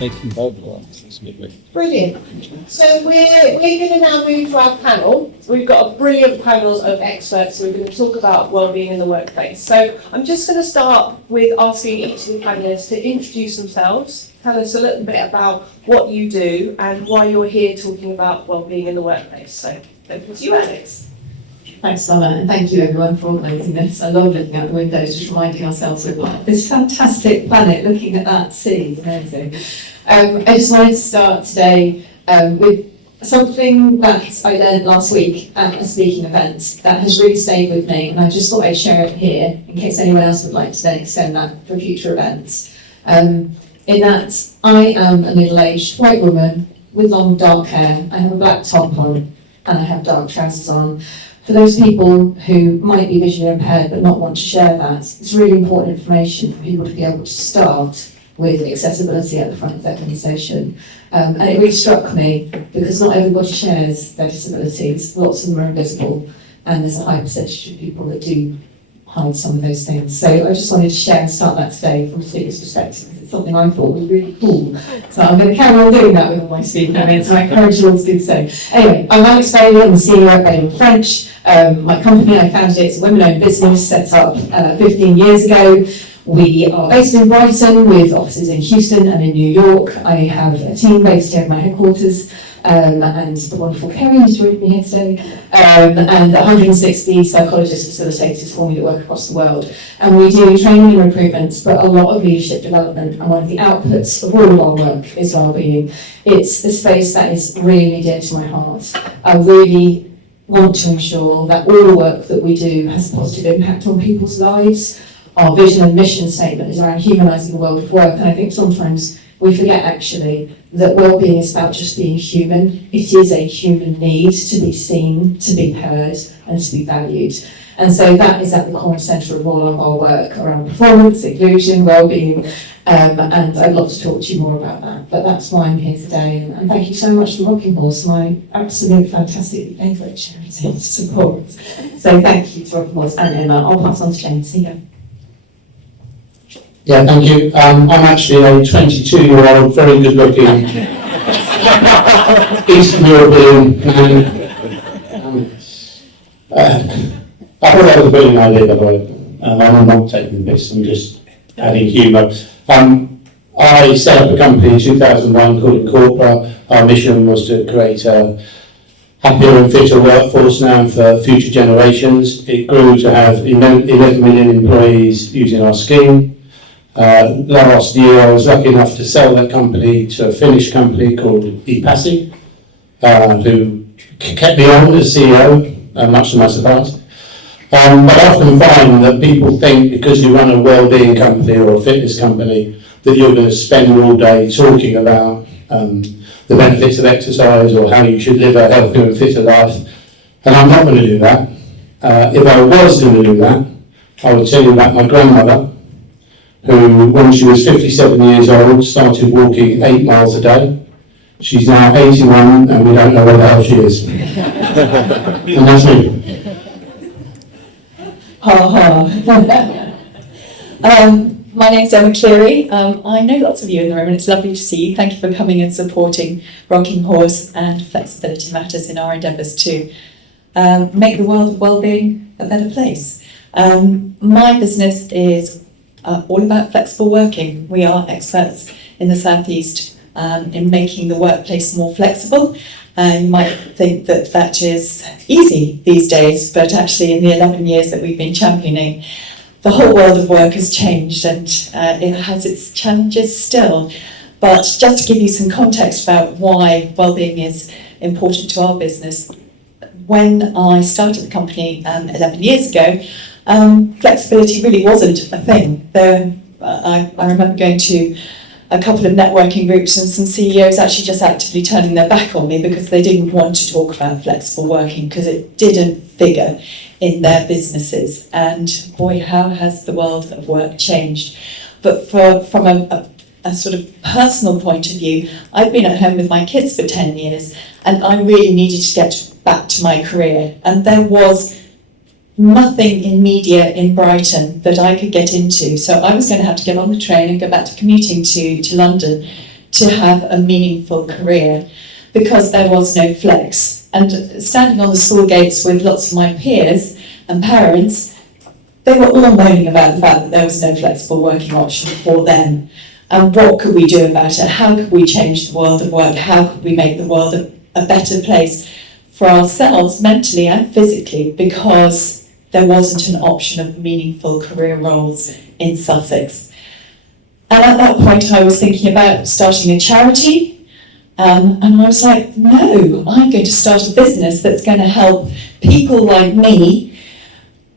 taking both ones. That's a good way. Brilliant. So we're going to now move to our panel. We've got a brilliant panel of experts who are going to talk about wellbeing in the workplace. So I'm just going to start with asking each of the panelists to introduce themselves, tell us a little bit about what you do and why you're here talking about wellbeing in the workplace. So over to you, Alex. Thanks, Donna, and thank you everyone for organising this. I love looking out the windows, just reminding ourselves of this fantastic planet, looking at that sea. Amazing. I just wanted to start today with something that I learned last week at a speaking event that has really stayed with me, and I just thought I'd share it here in case anyone else would like to then extend that for future events. In that I am a middle-aged white woman with long dark hair. I have a black top on and I have dark trousers on. For those people who might be visually impaired but not want to share that, it's really important information for people to be able to start with accessibility at the front of their conversation. And it really struck me because not everybody shares their disabilities. Lots of them are invisible, and there's a high percentage of people that do hide some of those things. So I just wanted to share and start that today from a speaker's perspective, because it's something I thought was really cool. So I'm going to carry on doing that with all my speaking events, so I encourage you all to do the same. Anyway, I'm Alex Bailey, I'm the CEO at Wellbeing French. My company, I founded it, it's a women-owned business set up 15 years ago. We are based in Brighton with offices in Houston and in New York. I have a team based here at my headquarters, and the wonderful Kerry who's joined me here today, and 160 psychologists, facilitators for me that work across the world. And we do training and recruitment, but a lot of leadership development, and one of the outputs of all of our work is wellbeing. It's a space that is really dear to my heart. I really want to ensure that all the work that we do has a positive impact on people's lives. Our vision and mission statement is around humanising the world of work, and I think sometimes we forget actually that wellbeing is about just being human. It is a human need to be seen, to be heard, and to be valued. And so that is at the core and centre of all of our work around performance, inclusion, wellbeing, and I'd love to talk to you more about that. But that's why I'm here today, and thank you so much to Rockinghorse, my absolute fantastic favourite charity to support. So thank you to Rockinghorse and Emma. I'll pass on to James. Here you go. Yeah, thank you. I'm actually a 22-year-old, very good-looking Eastern European man. I thought that was a brilliant idea, by the way. I'm not taking this, I'm just adding humour. I set up a company in 2001 called Incorpora. Our mission was to create a happier and fitter workforce now for future generations. It grew to have 11 million employees using our scheme. Last year I was lucky enough to sell that company to a Finnish company called ePassi, who kept me on as CEO, much to my surprise. But I often find that people think because you run a wellbeing company or a fitness company that you're going to spend all day talking about the benefits of exercise or how you should live a healthier and fitter life. And I'm not going to do that. If I was going to do that, I would tell you about my grandmother, who, when she was 57 years old, started walking 8 miles a day. She's now 81 and we don't know where the hell she is. And that's me. My name's Emma Cleary. I know lots of you in the room, and it's lovely to see you. Thank you for coming and supporting Rockinghorse and Flexibility Matters in our endeavours to make the world of wellbeing a better place. My business is all about flexible working. We are experts in the Southeast in making the workplace more flexible. You might think that that is easy these days, but actually in the 11 years that we've been championing, the whole world of work has changed, and it has its challenges still. But just to give you some context about why wellbeing is important to our business, when I started the company 11 years ago, flexibility really wasn't a thing. I remember going to a couple of networking groups and some CEOs actually just actively turning their back on me because they didn't want to talk about flexible working because it didn't figure in their businesses. And boy, how has the world of work changed. But from a sort of personal point of view, I've been at home with my kids for 10 years and I really needed to get back to my career. And there was nothing in media in Brighton that I could get into. So I was going to have to get on the train and go back to commuting to London to have a meaningful career because there was no flex. And standing on the school gates with lots of my peers and parents, they were all moaning about the fact that there was no flexible working option for them. And what could we do about it? How could we change the world of work? How could we make the world a better place for ourselves, mentally and physically, because there wasn't an option of meaningful career roles in Sussex. And at that point I was thinking about starting a charity, and I was like, no, I'm going to start a business that's going to help people like me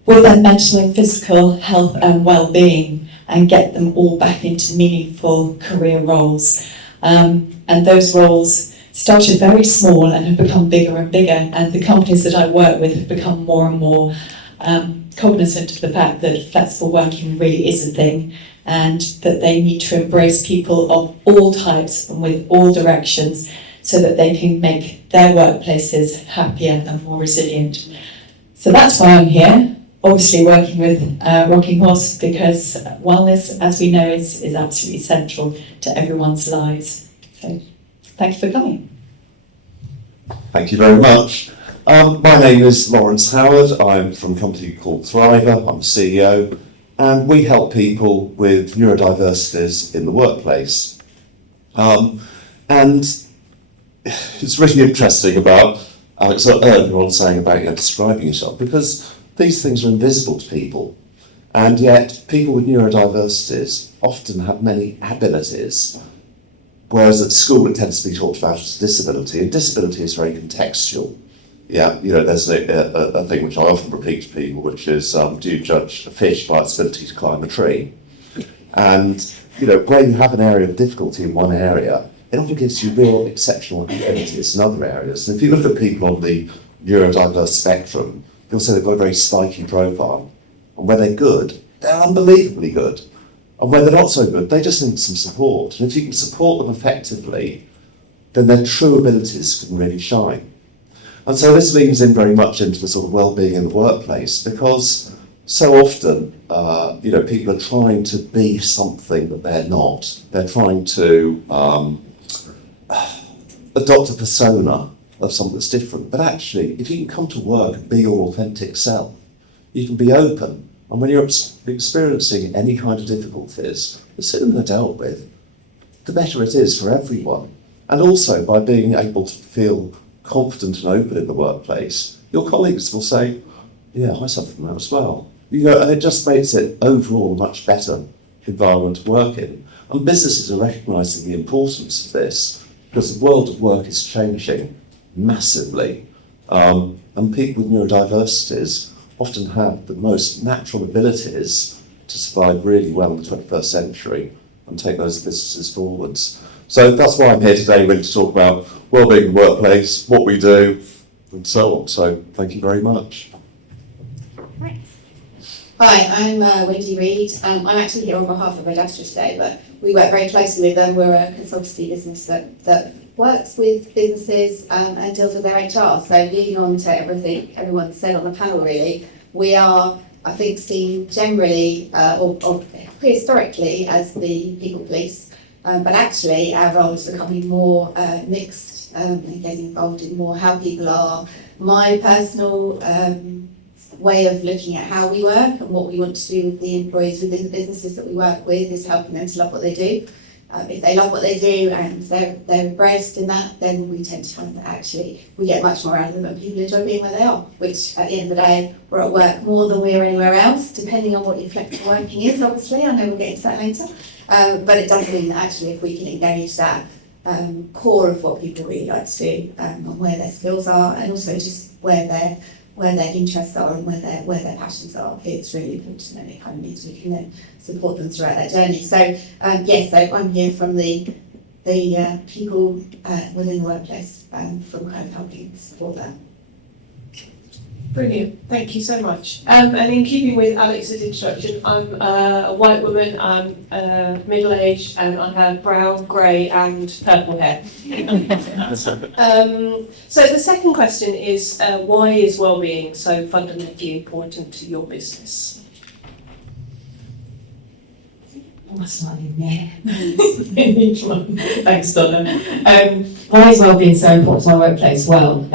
with their mental and physical health and well-being and get them all back into meaningful career roles. And those roles started very small and have become bigger and bigger, and the companies that I work with have become more and more cognizant of the fact that flexible working really is a thing, and that they need to embrace people of all types and with all directions so that they can make their workplaces happier and more resilient. So that's why I'm here, obviously working with Rockinghorse, because wellness, as we know, is absolutely central to everyone's lives. So thank you for coming. Thank you very much. My name is Lawrence Howard. I'm from a company called Thriver. I'm the CEO, and we help people with neurodiversities in the workplace. And it's really interesting about Alex earlier on saying about describing yourself, because these things are invisible to people, and yet people with neurodiversities often have many abilities. Whereas at school it tends to be talked about as disability, and disability is very contextual. Yeah, there's a thing which I often repeat to people, which is, do you judge a fish by its ability to climb a tree? And, when you have an area of difficulty in one area, it often gives you real exceptional abilities in other areas. And if you look at people on the neurodiverse spectrum, you'll say they've got a very spiky profile. And when they're good, they're unbelievably good. And when they're not so good, they just need some support. And if you can support them effectively, then their true abilities can really shine. And so this leans in very much into the sort of well-being in the workplace, because so often, people are trying to be something that they're not. They're trying to adopt a persona of something that's different. But actually, if you can come to work and be your authentic self, you can be open. And when you're experiencing any kind of difficulties, the sooner they're dealt with, the better it is for everyone. And also, by being able to feel confident and open in the workplace, your colleagues will say, yeah, I suffer from that as well. And it just makes it overall a much better environment to work in. And businesses are recognising the importance of this, because the world of work is changing massively. And people with neurodiversities often have the most natural abilities to survive really well in the 21st century and take those businesses forwards. So that's why I'm here today, really, to talk about wellbeing in the workplace, what we do, and so on. So thank you very much. Hi, I'm Wendy Reid. I'm actually here on behalf of Medalist today, but we work very closely with them. We're a consultancy business that works with businesses and deals with their HR. So leading on to everything everyone said on the panel, really, we are, I think, seen generally or prehistorically as the people police, but actually our role is becoming more mixed and getting involved in more how people are. My personal way of looking at how we work and what we want to do with the employees within the businesses that we work with is helping them to love what they do. If they love what they do and they're embraced in that, then we tend to find that actually we get much more out of them and people enjoy being where they are, which at the end of the day, we're at work more than we're anywhere else, depending on what your flexible working is, obviously. I know we'll get into that later. But it does mean that actually if we can engage that core of what people really like to do and where their skills are, and also just where their interests are and where their passions are, it's really important, and it kind of means we can then support them throughout their journey. So so I'm here from the people within the workplace from kind of helping support that. Brilliant, thank you so much. And in keeping with Alex's introduction, I'm a white woman, I'm middle-aged, and I have brown, grey and purple hair. So the second question is, why is wellbeing so fundamentally important to your business? That's not in there. Thanks, Donna. Why is wellbeing so important to my workplace? Well,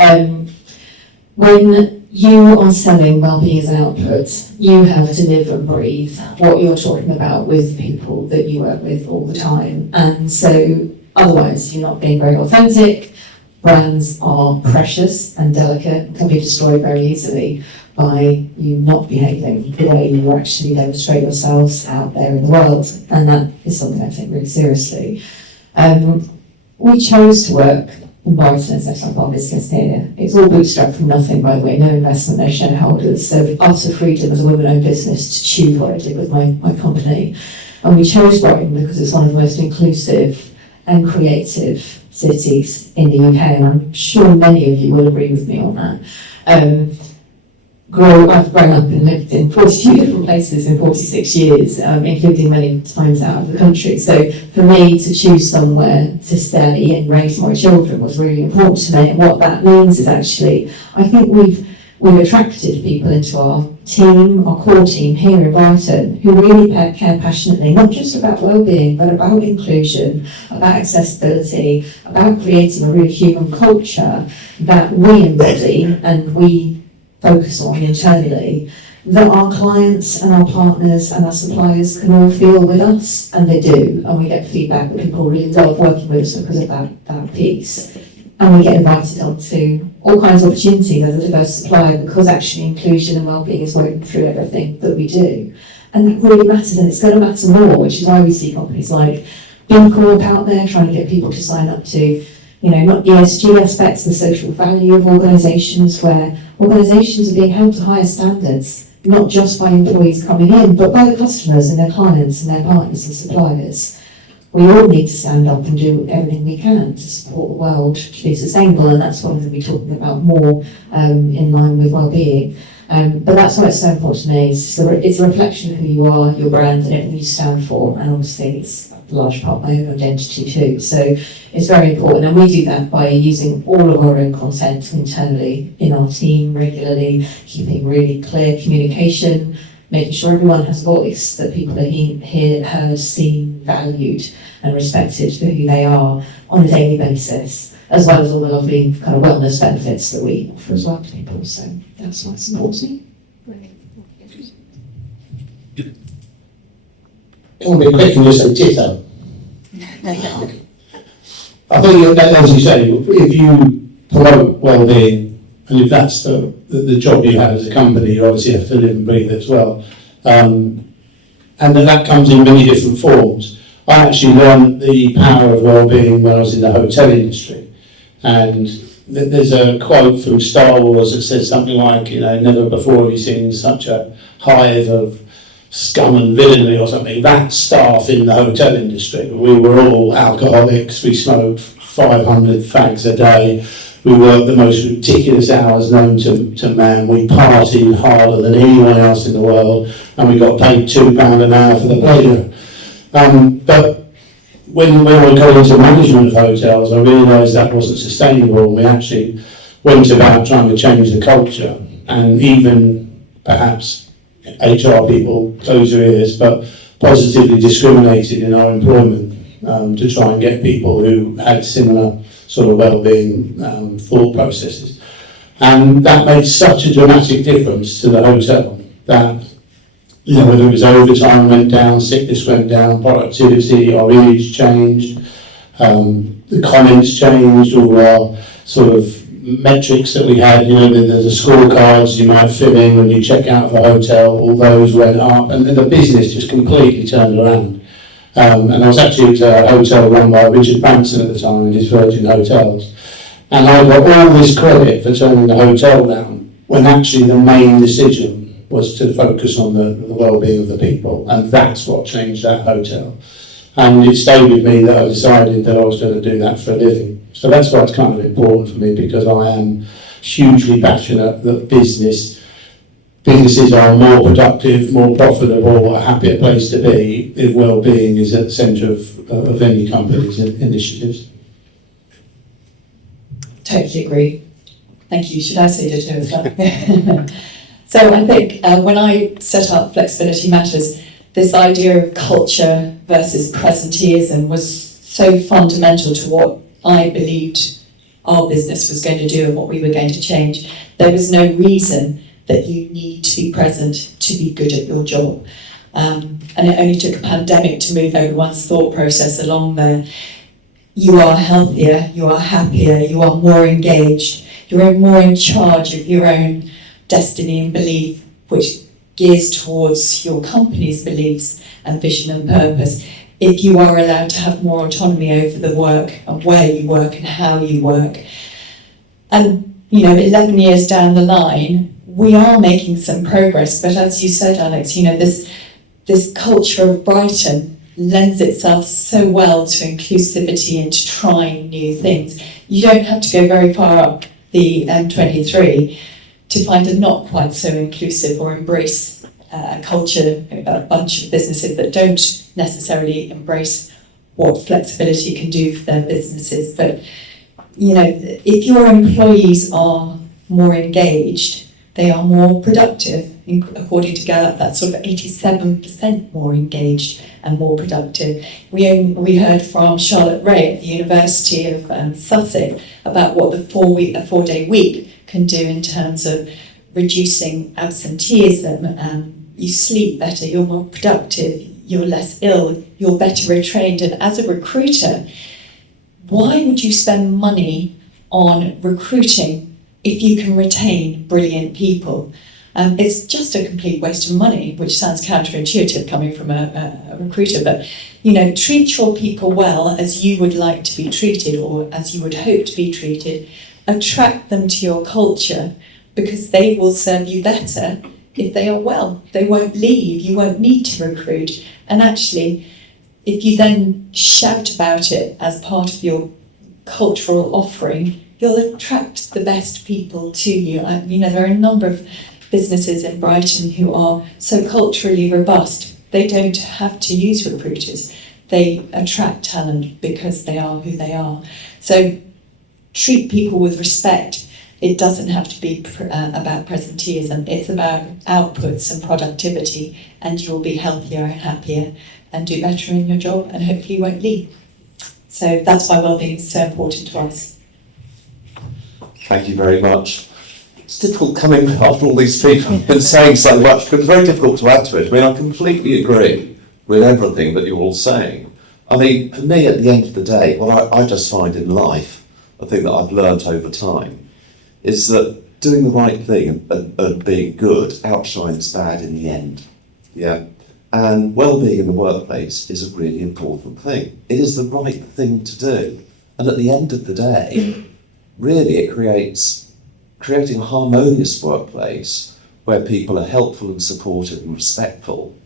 when you are selling wellbeing as an output, you have to live and breathe what you're talking about with people that you work with all the time. And so otherwise you're not being very authentic. Brands are precious and delicate and can be destroyed very easily by you not behaving the way you actually demonstrate yourselves out there in the world. And that is something I take really seriously. We chose to work in Brighton and set up our business here. It's all bootstrapped from nothing, by the way, no investment, no shareholders. So utter freedom as a women-owned business to choose what I did with my company. And we chose Brighton because it's one of the most inclusive and creative cities in the UK, and I'm sure many of you will agree with me on that. I've grown up and lived in 42 different places in 46 years, including many times out of the country. So for me to choose somewhere to stay and raise my children was really important to me. And what that means is actually, I think we've attracted people into our team, our core team here in Brighton, who really care passionately, not just about wellbeing, but about inclusion, about accessibility, about creating a really human culture that we embody and we focus on internally, that our clients and our partners and our suppliers can all feel with us, and they do, and we get feedback that people really love working with us because of that piece. And we get invited onto all kinds of opportunities as a diverse supplier because actually inclusion and wellbeing is woven through everything that we do. And that really matters, and it's going to matter more, which is why we see companies like B Corp out there trying to get people to sign up to, not ESG aspects, the social value of organisations, where organisations are being held to higher standards, not just by employees coming in, but by the customers and their clients and their partners and suppliers. We all need to stand up and do everything we can to support the world to be sustainable, and that's what I'm going to be talking about more in line with wellbeing. But that's why it's so important to me. It's a reflection of who you are, your brand, and everything you stand for, and obviously it's a large part of my own identity too. So it's very important, and we do that by using all of our own content internally in our team regularly, keeping really clear communication, making sure everyone has a voice, that people are heard, seen, valued and respected for who they are on a daily basis, as well as all the lovely kind of wellness benefits that we offer as well to people. So that's why it's important. Can we be quick and just say ditto? I think that, as you say, if you promote wellbeing, and if that's the job you have as a company, you obviously have to live and breathe as well. And that comes in many different forms. I actually learned the power of wellbeing when I was in the hotel industry. And there's a quote from Star Wars that says something like, never before have you seen such a hive of scum and villainy or something. That staff in the hotel industry, we were all alcoholics, we smoked 500 fags a day. We worked the most ridiculous hours known to man. We partied harder than anyone else in the world, and we got paid £2 an hour for the pleasure. But when we were going into management of hotels, I realised that wasn't sustainable, and we actually went about trying to change the culture, and even perhaps HR people, close your ears, but positively discriminated in our employment to try and get people who had similar sort of wellbeing thought processes. And that made such a dramatic difference to the hotel that, whether it was overtime went down, sickness went down, productivity, our image changed, the comments changed, all our sort of metrics that we had, the scorecards you might fill in when you check out of a hotel, all those went up, and then the business just completely turned around. And it was a hotel run by Richard Branson at the time and his Virgin Hotels. And I got all this credit for turning the hotel around, when actually the main decision was to focus on the well-being of the people. And that's what changed that hotel. And it stayed with me that I decided that I was going to do that for a living. So that's why it's kind of important for me, because I am hugely passionate that businesses are more productive, more profitable, a happier place to be if well-being is at the centre of any company's initiatives. Totally agree. Thank you. Should I say ditto as well? So I think when I set up Flexibility Matters, this idea of culture versus presenteeism was so fundamental to what I believed our business was going to do and what we were going to change. There was no reason that you need to be present to be good at your job. And it only took a pandemic to move everyone's thought process along there. You are healthier, you are happier, you are more engaged, you're more in charge of your own destiny and belief, which gears towards your company's beliefs and vision and purpose. If you are allowed to have more autonomy over the work and where you work and how you work. And, 11 years down the line, we are making some progress, but as you said, Alex, this culture of Brighton lends itself so well to inclusivity and to trying new things. You don't have to go very far up the M23 to find a not quite so inclusive or embrace a culture, a bunch of businesses that don't necessarily embrace what flexibility can do for their businesses. But, if your employees are more engaged, they are more productive. According to Gallup, that's sort of 87% more engaged and more productive. We heard from Charlotte Ray at the University of Sussex about what the 4-day week can do in terms of reducing absenteeism. You sleep better, you're more productive, you're less ill, you're better retrained. And as a recruiter, why would you spend money on recruiting if you can retain brilliant people? It's just a complete waste of money, which sounds counterintuitive coming from a recruiter, but treat your people well as you would like to be treated or as you would hope to be treated. Attract them to your culture because they will serve you better if they are well. They won't leave, you won't need to recruit. And actually, if you then shout about it as part of your cultural offering, you'll attract the best people to you. There are a number of businesses in Brighton who are so culturally robust, they don't have to use recruiters. They attract talent because they are who they are. So treat people with respect. It doesn't have to be about presenteeism. It's about outputs and productivity, and you'll be healthier and happier and do better in your job and hopefully you won't leave. So that's why wellbeing is so important to us. Thank you very much. It's difficult coming after all these people and saying so much, because it's very difficult to add to it. I completely agree with everything that you're all saying. For me, at the end of the day, what I just find in life, a thing that I've learnt over time, is that doing the right thing and being good outshines bad in the end. Yeah. And well-being in the workplace is a really important thing. It is the right thing to do. And at the end of the day, really it creating a harmonious workplace where people are helpful and supportive and respectful.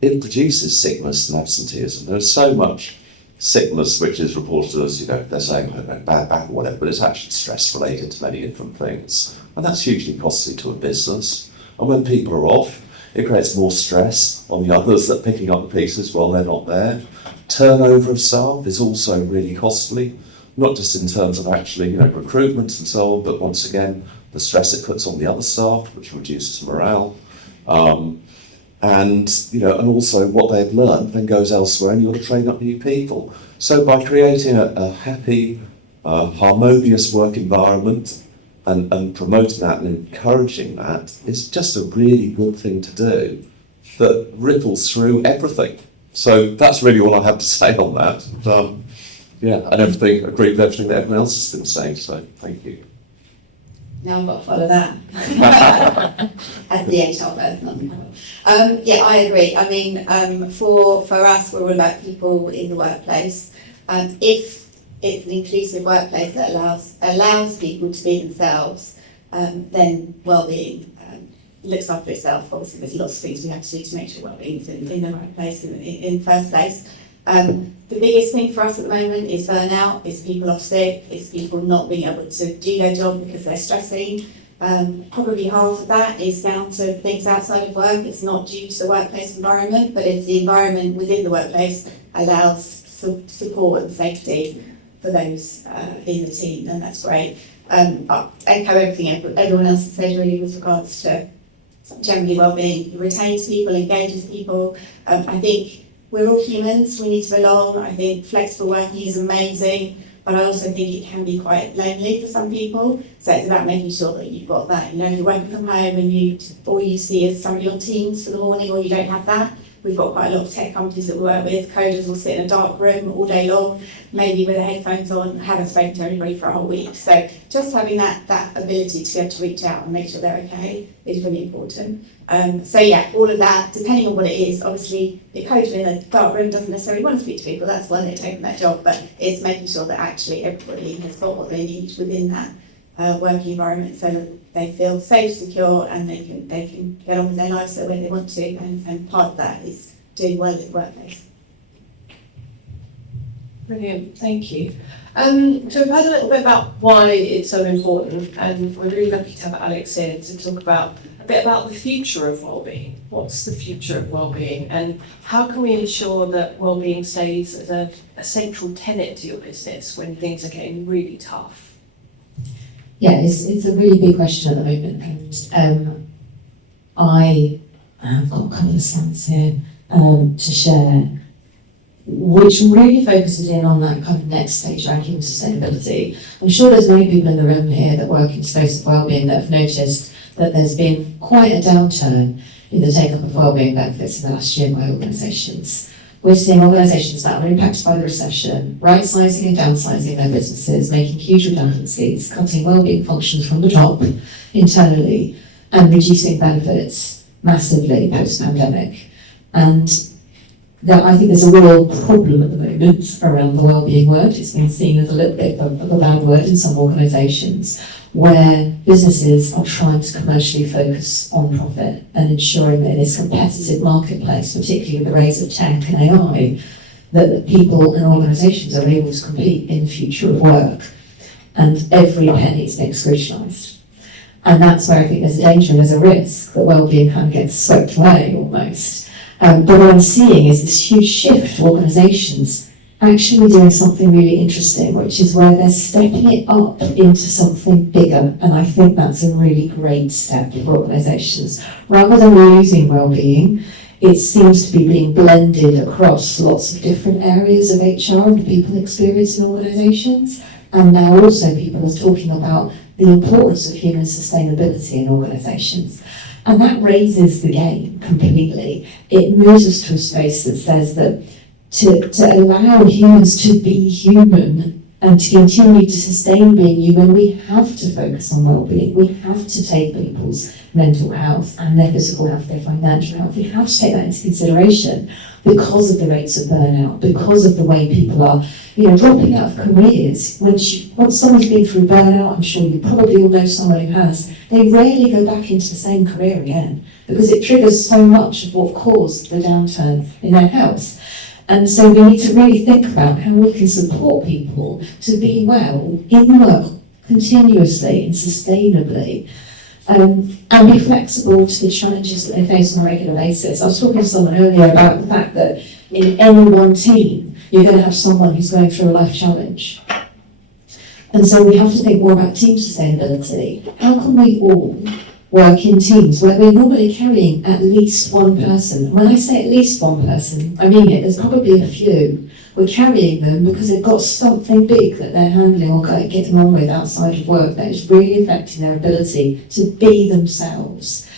It reduces sickness and absenteeism. There's so much sickness which is reported as, they're saying bad back or whatever, but it's actually stress related to many different things. And that's hugely costly to a business. And when people are off, it creates more stress on the others that are picking up the pieces while they're not there. Turnover of staff is also really costly, not just in terms of actually, recruitment and so on, but once again, the stress it puts on the other staff, which reduces morale. And also what they've learned then goes elsewhere and you've got to train up new people. So by creating a happy, harmonious work environment and promoting that and encouraging that is just a really good thing to do that ripples through everything. So that's really all I have to say on that. And agree with everything that everyone else has been saying, so thank you. Now I've got to follow that. As the HR person. I agree. For us, we're all about people in the workplace. If it's an inclusive workplace that allows people to be themselves, then well-being looks after itself. Obviously, there's lots of things we have to do to make sure well-being is in the right place in the first place. The biggest thing for us at the moment is burnout, is people off sick, is people not being able to do their job because they're stressing. Probably half of that is down to things outside of work. It's not due to the workplace environment, but if the environment within the workplace allows support and safety for those in the team, then that's great. I echo everything everyone else has said really with regards to generally wellbeing retains people, engages people. I think we're all humans, we need to belong. I think flexible working is amazing, but I also think it can be quite lonely for some people. So it's about making sure that you've got that. You know, you're working from home and all you see is somebody on Teams for the morning, or you don't have that. We've got quite a lot of tech companies that we work with. Coders will sit in a dark room all day long, maybe with their headphones on, haven't spoken to anybody for a whole week. So just having that ability to be able to reach out and make sure they're okay is really important. So yeah, all of that, depending on what it is, obviously the coder in a dark room doesn't necessarily want to speak to people, that's why they're taking that job, but it's making sure that actually everybody has got what they need within that working environment so that they feel safe, secure, and they can get on with their lives the way they want to, and part of that is doing well in the workplace. Brilliant, thank you. So we've heard a little bit about why it's so important, and we're really lucky to have Alex here to talk about a bit about the future of wellbeing. What's the future of wellbeing, and how can we ensure that wellbeing stays as a central tenet to your business when things are getting really tough? Yeah, it's a really big question at the moment, and I have got a couple of slides here to share, which really focuses in on that kind of next stage ranking of sustainability. I'm sure there's many people in the room here that work in space of wellbeing that have noticed that there's been quite a downturn in the take-up of wellbeing benefits in the last year by organisations. We're seeing organisations that are impacted by the recession, right-sizing and downsizing their businesses, making huge redundancies, cutting wellbeing functions from the top internally, and reducing benefits massively post-pandemic. And I think there's a real problem at the moment around the wellbeing word. It's been seen as a little bit of a bad word in some organisations, where businesses are trying to commercially focus on profit and ensuring that in this competitive marketplace, particularly with the rise of tech and AI, that people and organisations are able to compete in the future of work, and every penny is being scrutinised. And that's where I think there's a danger and there's a risk that wellbeing kind of gets swept away almost. But what I'm seeing is this huge shift to organisations actually doing something really interesting, which is where they're stepping it up into something bigger. And I think that's a really great step for organisations. Rather than losing wellbeing, it seems to be being blended across lots of different areas of HR and people experience in organisations. And now also people are talking about the importance of human sustainability in organisations. And that raises the game completely. It moves us to a space that says that to allow humans to be human and to continue to sustain being human, we have to focus on well-being. We have to take people's mental health and their physical health, their financial health. We have to take that into consideration because of the rates of burnout, because of the way people are, dropping out of careers. Once someone's been through burnout, I'm sure you probably all know someone who has, they rarely go back into the same career again because it triggers so much of what caused the downturn in their health. And so we need to really think about how we can support people to be well in work continuously and sustainably, and be flexible to the challenges that they face on a regular basis. I was talking to someone earlier about the fact that in any one team, you're going to have someone who's going through a life challenge. And so we have to think more about team sustainability. How can we all work in teams where we're normally carrying at least one person? When I say at least one person, I mean it. There's probably a few. We're carrying them because they've got something big that they're handling or getting on with outside of work that is really affecting their ability to be themselves.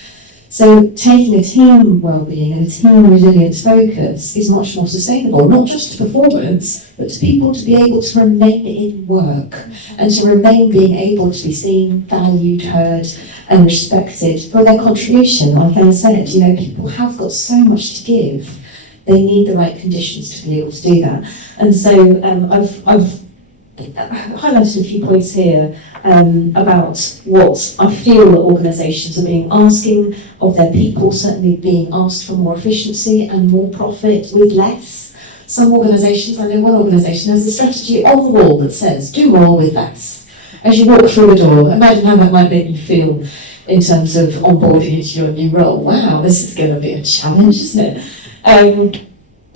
So taking a team wellbeing and a team resilience focus is much more sustainable, not just to performance, but to people to be able to remain in work and to remain being able to be seen, valued, heard and respected for their contribution. Like I said, people have got so much to give. They need the right conditions to be able to do that. And so I've highlighted a few points here about what I feel that organisations are asking of their people, certainly being asked for more efficiency and more profit with less. Some organisations, I know one organisation has a strategy on the wall that says, do more with less. As you walk through the door, imagine how that might make you feel in terms of onboarding into your new role. Wow, this is going to be a challenge, isn't it?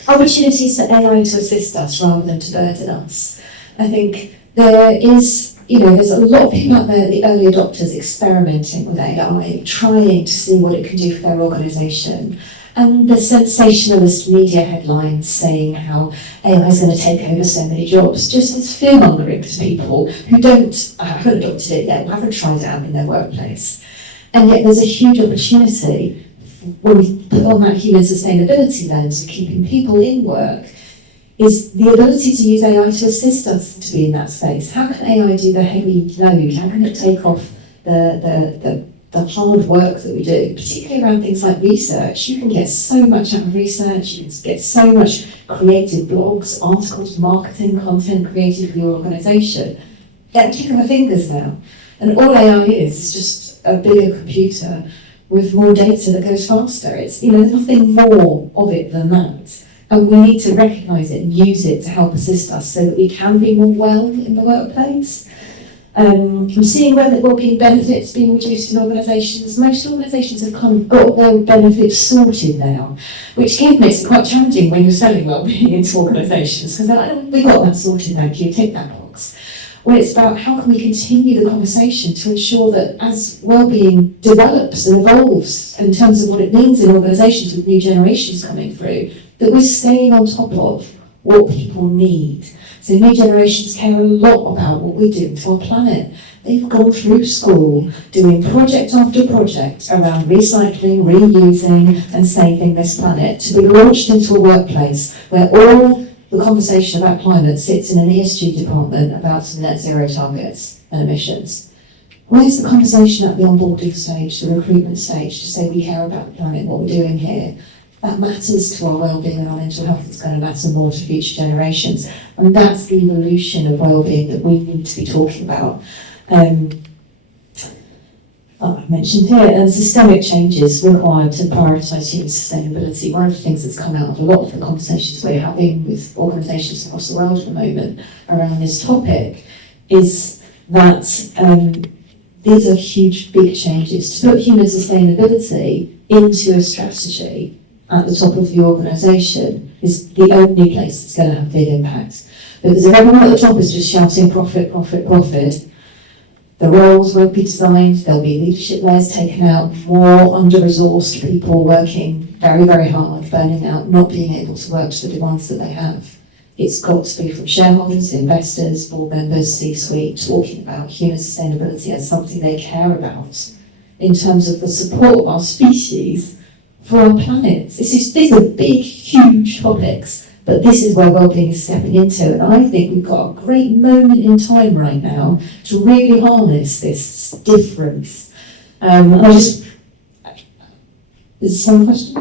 Opportunities for AI to assist us rather than to burden us. I think there is, there's a lot of people out there, the early adopters, experimenting with AI, trying to see what it can do for their organisation. And the sensationalist media headlines saying how AI is going to take over so many jobs, just as fear-mongering to people who haven't adopted it yet, or haven't tried it out in their workplace. And yet there's a huge opportunity when we put on that human sustainability lens of keeping people in work, is the ability to use AI to assist us to be in that space. How can AI do the heavy load? How can it take off the hard work that we do, particularly around things like research? You can get so much out of research, you can get so much creative blogs, articles, marketing, content created for your organisation. At a click of a fingers now. And all AI is just a bigger computer with more data that goes faster. It's, there's nothing more of it than that. And we need to recognise it and use it to help assist us so that we can be more well in the workplace. I'm seeing wellbeing benefits being reduced in organisations. Most organisations have kind of got their benefits sorted now, which again makes it quite challenging when you're selling wellbeing into organisations, because they're like, oh, we got that sorted, thank you, take that box. Well, it's about how can we continue the conversation to ensure that as wellbeing develops and evolves in terms of what it means in organisations with new generations coming through, that we're staying on top of what people need. So new generations care a lot about what we do to our planet. They've gone through school doing project after project around recycling, reusing and saving this planet, to be launched into a workplace where all the conversation about climate sits in an ESG department about some net zero targets and emissions. Where's the conversation at the onboarding stage, the recruitment stage, to say we care about the planet, what we're doing here? That matters to our wellbeing and our mental health. It's going to matter more to future generations. And that's the evolution of wellbeing that we need to be talking about. I mentioned here, and systemic changes required to prioritise human sustainability. One of the things that's come out of a lot of the conversations we're having with organisations across the world at the moment around this topic is that these are huge, big changes. To put human sustainability into a strategy at the top of the organisation is the only place that's going to have big impact. Because if everyone at the top is just shouting profit, profit, profit, the roles won't be designed, there'll be leadership layers taken out, more under-resourced people working very, very hard, burning out, not being able to work to the demands that they have. It's got to be from shareholders, investors, board members, C-suite, talking about human sustainability as something they care about in terms of the support of our species for our planet. These are big, huge topics, but this is where wellbeing is stepping into, and I think we've got a great moment in time right now to really harness this difference. Is some question?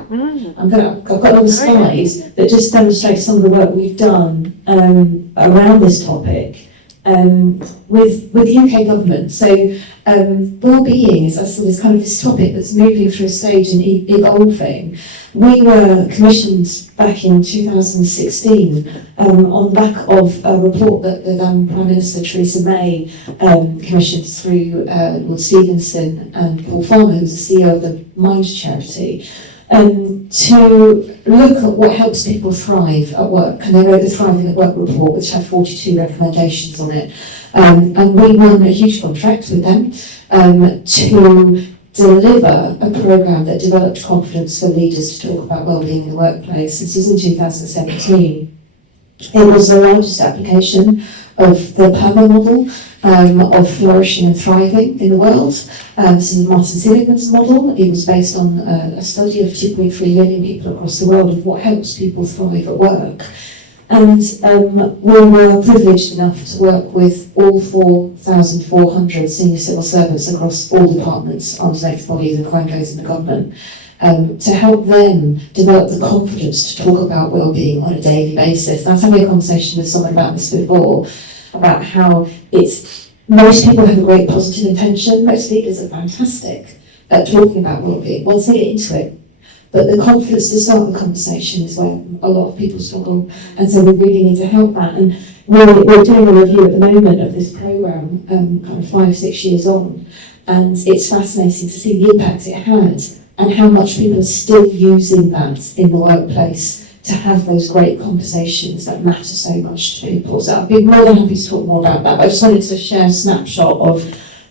I've got another slide that just demonstrates some of the work we've done around this topic with the UK government. So wellbeing is kind of this topic that's moving through a stage and evolving. We were commissioned back in 2016 on the back of a report that the then Prime Minister Theresa May commissioned through Lord Stevenson and Paul Farmer, who's the CEO of the Mind charity, to look at what helps people thrive at work. And they wrote the Thriving at Work report, which had 42 recommendations on it. And we won a huge contract with them to deliver a programme that developed confidence for leaders to talk about wellbeing in the workplace. This was in 2017. It was the largest application of the PAMA model of flourishing and thriving in the world. This is Martin Seligman's model. It was based on a study of 2.3 million people across the world of what helps people thrive at work. And we were privileged enough to work with all 4,400 senior civil servants across all departments, arms length bodies and crime codes in the government, to help them develop the confidence to talk about wellbeing on a daily basis. I was having a conversation with someone about this before, about how most people have a great positive intention, most leaders are fantastic at talking about wellbeing once they get into it. But the confidence to start the conversation is where a lot of people struggle, and so we really need to help that. And we're doing a review at the moment of this programme, kind of 5-6 years on, and it's fascinating to see the impact it had and how much people are still using that in the workplace to have those great conversations that matter so much to people. So I'd be more than happy to talk more about that. But I just wanted to share a snapshot of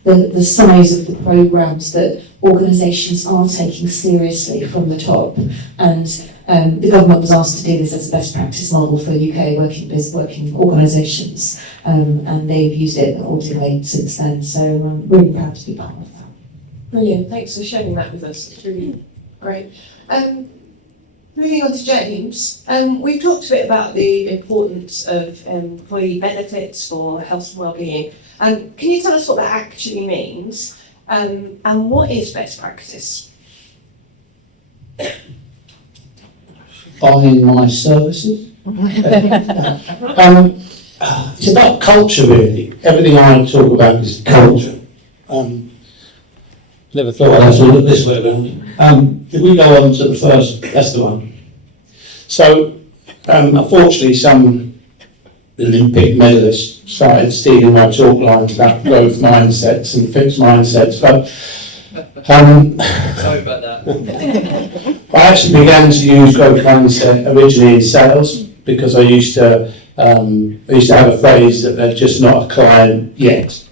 the size of the programmes that organisations are taking seriously from the top. And the government was asked to do this as a best practice model for UK working organisations, and they've used it accordingly since then. So I'm really proud to be part of that. Brilliant, thanks for sharing that with us. It's really great. Moving on to James, we've talked a bit about the importance of employee benefits for health and wellbeing. Can you tell us what that actually means, and what is best practice? Buying my services. It's about culture, really. Everything I talk about is culture. Never thought I'd sort of this way around. If we go on to the first, that's the one. So, unfortunately, some Olympic medalists started stealing my talk lines about growth mindsets and fixed mindsets, but Sorry about that. I actually began to use growth mindset originally in sales because I used to have a phrase that they're just not a client yet.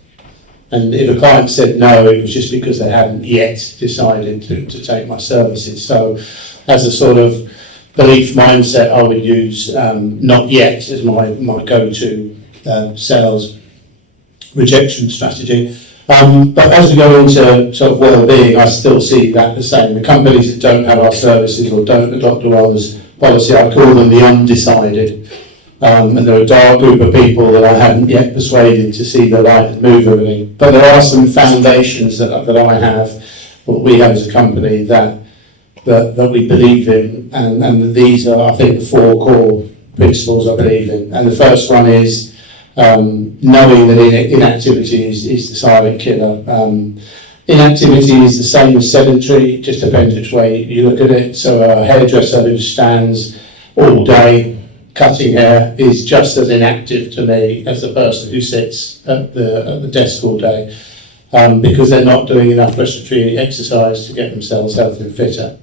And if a client said no, it was just because they hadn't yet decided to take my services. So as a sort of belief mindset, I would use not yet as my go-to sales rejection strategy. But as we go into sort of wellbeing, I still see that the same. The companies that don't have our services or don't adopt a wellness policy, I call them the undecided. And they're a dark group of people that I haven't yet persuaded to see the light and move everything. But there are some foundations that I have, what we have as a company, that we believe in, and these are, I think, the 4 core principles I believe in. And the first one is knowing that inactivity is the silent killer. Inactivity is the same as sedentary, it just depends which way you look at it. So a hairdresser who stands all day cutting hair is just as inactive to me as the person who sits at the desk all day, because they're not doing enough respiratory exercise to get themselves healthier and fitter.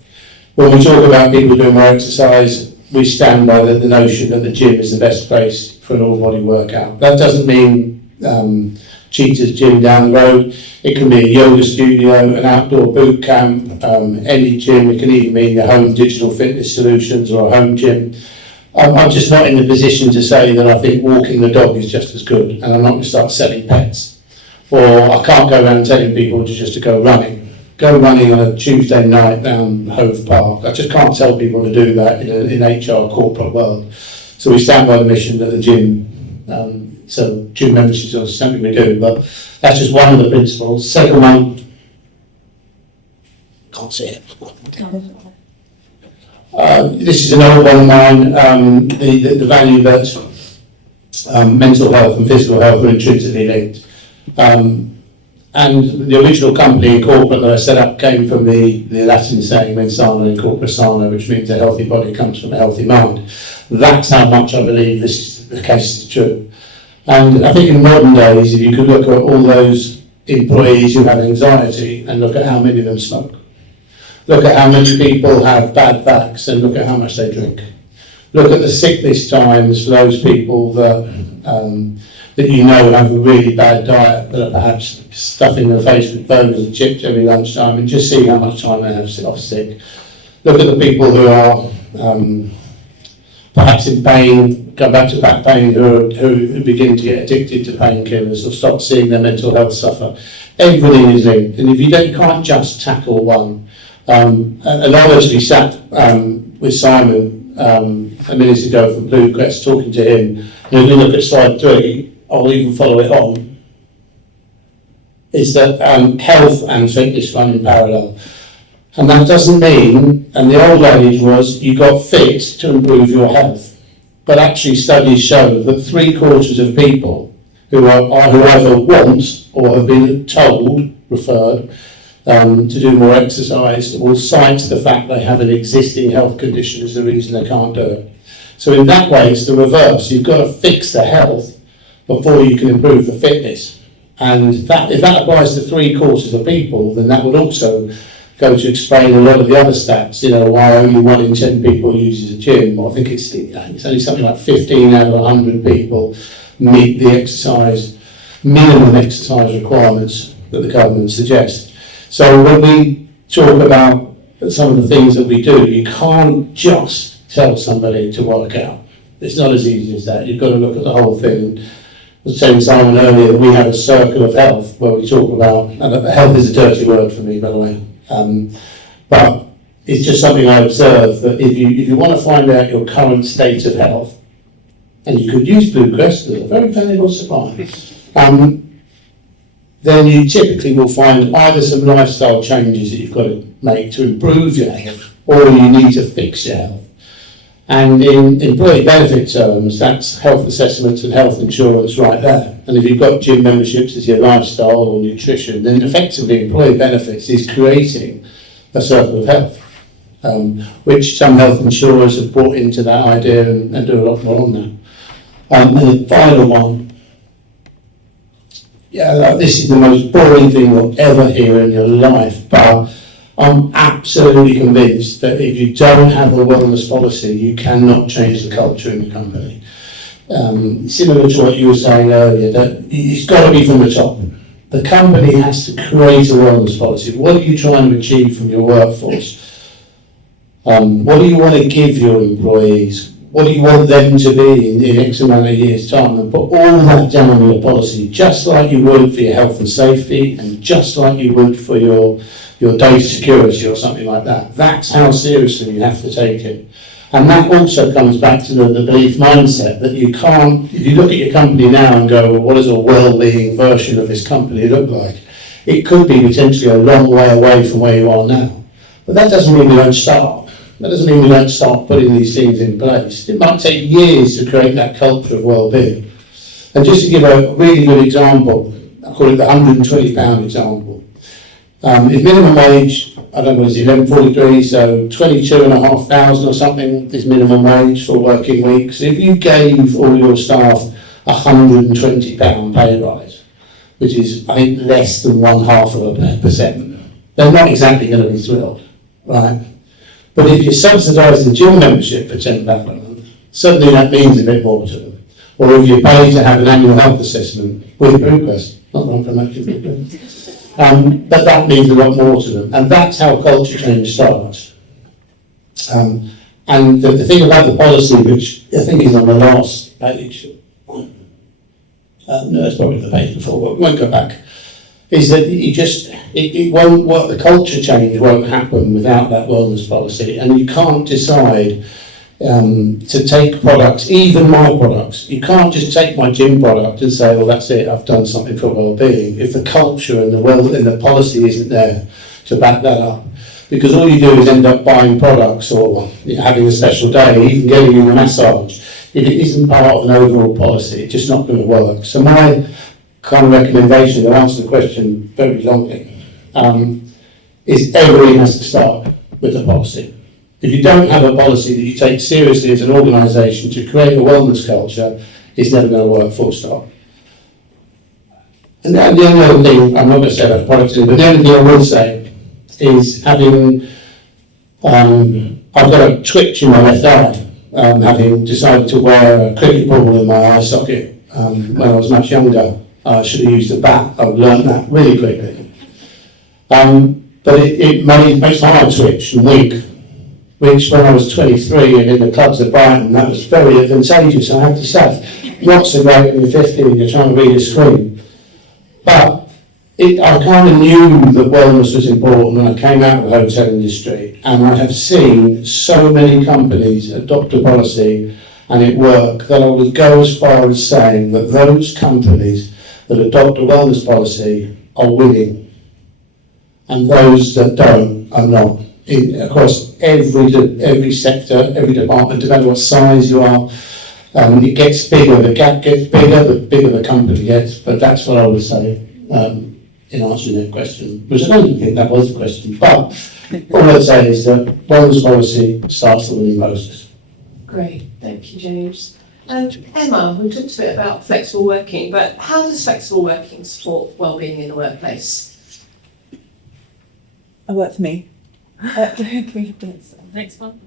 When we talk about people doing more exercise, we stand by the notion that the gym is the best place for an all-body workout. That doesn't mean Cheetah's gym down the road. It can be a yoga studio, an outdoor boot camp, any gym. It can even mean your home digital fitness solutions or a home gym. I'm just not in the position to say that I think walking the dog is just as good, and I'm not going to start selling pets. Or I can't go around telling people to go running. Go running on a Tuesday night down Hove Park. I just can't tell people to do that in HR corporate world. So we stand by the mission that the gym, so gym membership is something we do, but that's just one of the principles. Second one, can't see it. This is an old one of mine, the value that mental health and physical health are intrinsically linked. And the original company in corporate that I set up came from the Latin saying mens sana in corpore sano, which means a healthy body comes from a healthy mind. That's how much I believe this is the case is true. And I think in modern days, if you could look at all those employees who have anxiety and look at how many of them smoke. Look at how many people have bad backs and look at how much they drink. Look at the sickness times for those people that you know have a really bad diet, that are perhaps stuffing their face with burgers and chips every lunchtime, and just see how much time they have off sick. Look at the people who are perhaps in pain, go back to back pain, who begin to get addicted to painkillers or stop seeing their mental health suffer. Everything is linked, and if you can't just tackle one. And I actually sat with Simon a minute ago from Bluecrest talking to him, and if we look at slide 3, I'll even follow it on, is that health and fitness run in parallel. And that doesn't mean, and the old adage was, you got fit to improve your health. But actually studies show that 3/4 of people who either want or have been told, referred, to do more exercise will cite the fact they have an existing health condition as the reason they can't do it. So in that way, it's the reverse. You've got to fix the health before you can improve the fitness. And if that applies to 3/4 of people, then that would also go to explain a lot of the other stats, why only 1 in 10 people uses a gym. I think it's only something like 15 out of 100 people meet the minimum exercise requirements that the government suggests. So when we talk about some of the things that we do, you can't just tell somebody to work out. It's not as easy as that. You've got to look at the whole thing. I was telling Simon earlier that we have a circle of health where we talk about, and health is a dirty word for me, by the way, but it's just something I observe, that if you want to find out your current state of health, and you could use Blue Crest as a very valuable supply, then you typically will find either some lifestyle changes that you've got to make to improve your health, or you need to fix your health. And in employee benefit terms, that's health assessments and health insurance right there. And if you've got gym memberships as your lifestyle or nutrition, then effectively employee benefits is creating a circle of health, which some health insurers have brought into that idea and do a lot more on that. And the final one, this is the most boring thing you'll ever hear in your life, but I'm absolutely convinced that if you don't have a wellness policy, you cannot change the culture in the company. Similar to what you were saying earlier, that it's got to be from the top. The company has to create a wellness policy. What are you trying to achieve from your workforce? What do you want to give your employees? What do you want them to be in X amount of years' time? And put all that down in your policy, just like you would for your health and safety, and just like you would for your data security or something like that. That's how seriously you have to take it. And that also comes back to the belief mindset that you can't, if you look at your company now and go, well, what does a well-being version of this company look like? It could be potentially a long way away from where you are now. But that doesn't mean we don't start. That doesn't mean we don't start putting these things in place. It might take years to create that culture of well-being. And just to give a really good example, I call it the £120 example. If minimum wage, I don't know, is it 11.43, so 22,500 or something is minimum wage for working weeks. If you gave all your staff £120 pay rise, which is, I think, less than 0.5%, they're not exactly going to be thrilled, right? But if you subsidise the gym membership for £10 a month, suddenly that means a bit more to them. Or if you pay to have an annual health assessment with Blue Crest, not wrong promoting Blue Crest. But that means a lot more to them, and that's how culture change starts. And the thing about the policy, which I think is on the last page, no, it's probably the page before, but we won't go back, is that it won't work, the culture change won't happen without that wellness policy, and you can't decide to take products, even my products. You can't just take my gym product and say, well, that's it, I've done something for well-being, if the culture and the policy isn't there to back that up. Because all you do is end up buying products or having a special day, even getting in a massage. If it isn't part of an overall policy, it's just not going to work. So my kind of recommendation, to answer the question very longly, is everybody has to start with the policy. If you don't have a policy that you take seriously as an organisation to create a wellness culture, it's never going to work, full stop. And the only other thing, I'm not going to say about productivity, but the only thing I will say is having, I've got a twitch in my left eye, having decided to wear a cricket ball in my eye socket when I was much younger. I should have used a bat. I've learned that really quickly. But it makes my eye twitch and wink, which when I was 23 and in the clubs at Brighton, that was very advantageous, I have to say. Not so great when you're 50 and you're trying to read a screen. But I kind of knew that wellness was important when I came out of the hotel industry, and I have seen so many companies adopt a policy and it work that I would go as far as saying that those companies that adopt a wellness policy are winning, and those that don't are not. Across every sector, every department, depending on what size you are, it gets bigger, the gap gets bigger, the bigger the company gets, but that's what I would say in answering that question, which I don't think that was the question, but all I'd say is that wellness policy starts the winning post. Great, thank you, James. And Emma, we talked a bit about flexible working, but how does flexible working support wellbeing in the workplace? It worked for me. Can we have this? Next one.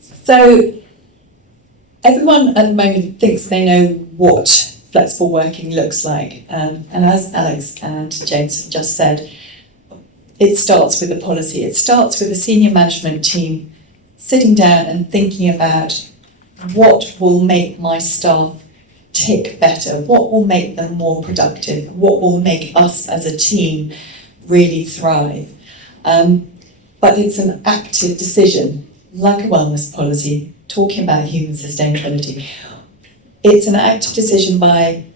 So everyone at the moment thinks they know what flexible working looks like. And as Alex and James have just said, it starts with the policy. It starts with the senior management team sitting down and thinking about what will make my staff tick better, what will make them more productive, what will make us as a team really thrive. But it's an active decision, like a wellness policy, talking about human sustainability. It's an active decision by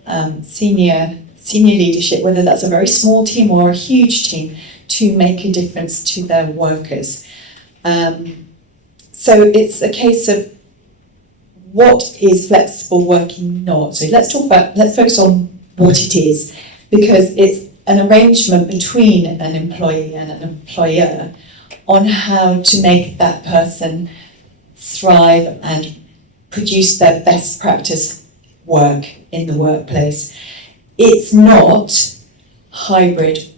senior leadership, whether that's a very small team or a huge team, to make a difference to their workers. So it's a case of what is flexible working not. So let's focus on what it is, because it's an arrangement between an employee and an employer on how to make that person thrive and produce their best practice work in the workplace. It's not hybrid